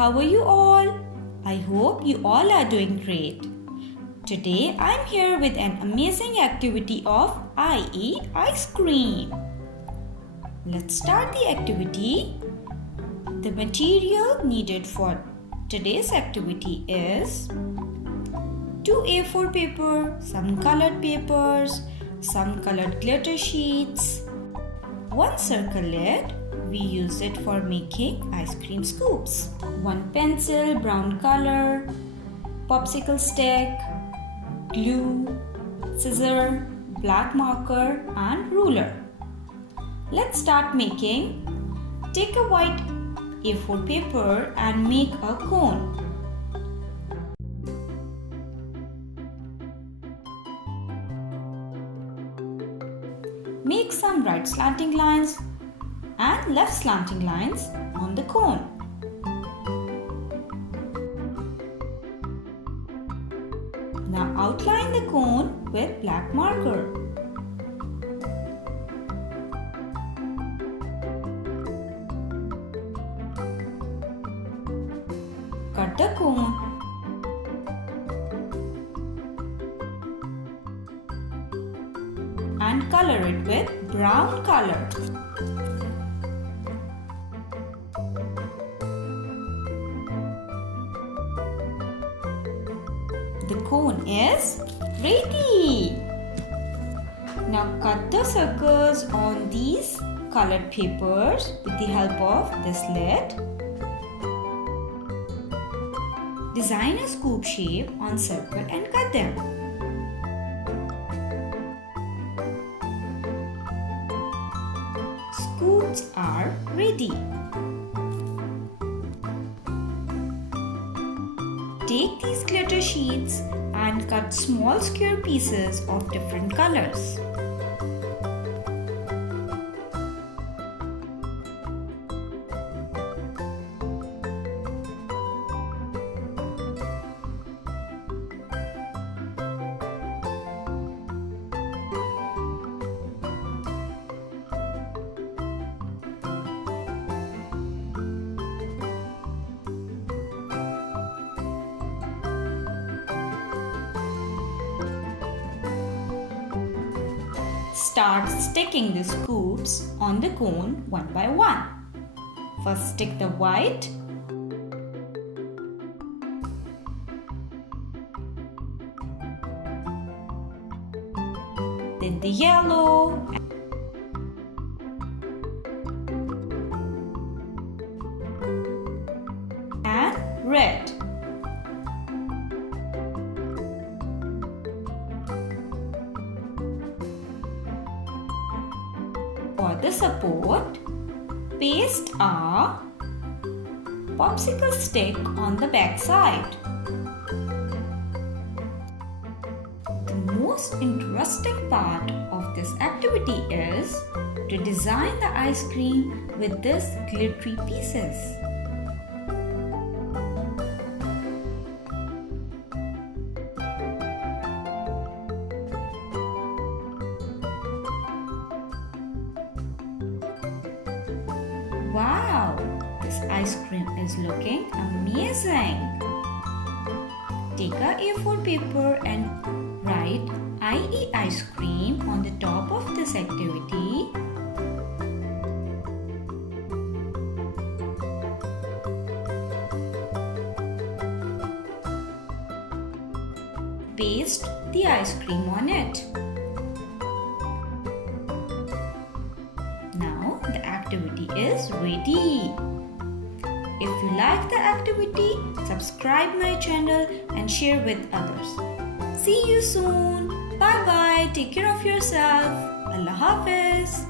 How are you all? I hope you all are doing great. Today I'm here with an amazing activity of I eat ice cream. Let's start the activity. The material needed for today's activity is 2 A4 paper, some colored papers, some colored glitter sheets, 1 circle lid. We use it for making ice cream scoops. 1 pencil, brown color, popsicle stick, glue, scissor, black marker and ruler. Let's start making. Take a white A4 paper and make a cone. Make some right slanting lines and left slanting lines on the cone. Now outline the cone with black marker. Cut the cone. And color it with brown color. The cone is ready. Now cut the circles on these colored papers with the help of this lid. Design a scoop shape on circle and cut them. Scoops are ready. Take these glitter sheets and cut small square pieces of different colors. Start sticking the scoops on the cone one by one. First stick the white, then the yellow, and red. For the support, paste a popsicle stick on the back side. The most interesting part of this activity is to design the ice cream with these glittery pieces. Wow, this ice cream is looking amazing. Take a A4 paper and write I eat ice cream on the top of this activity. Paste the ice cream on it. The activity is ready. If you like the activity, subscribe my channel and share with others. See you soon. Bye bye. Take care of yourself. Allah Hafiz.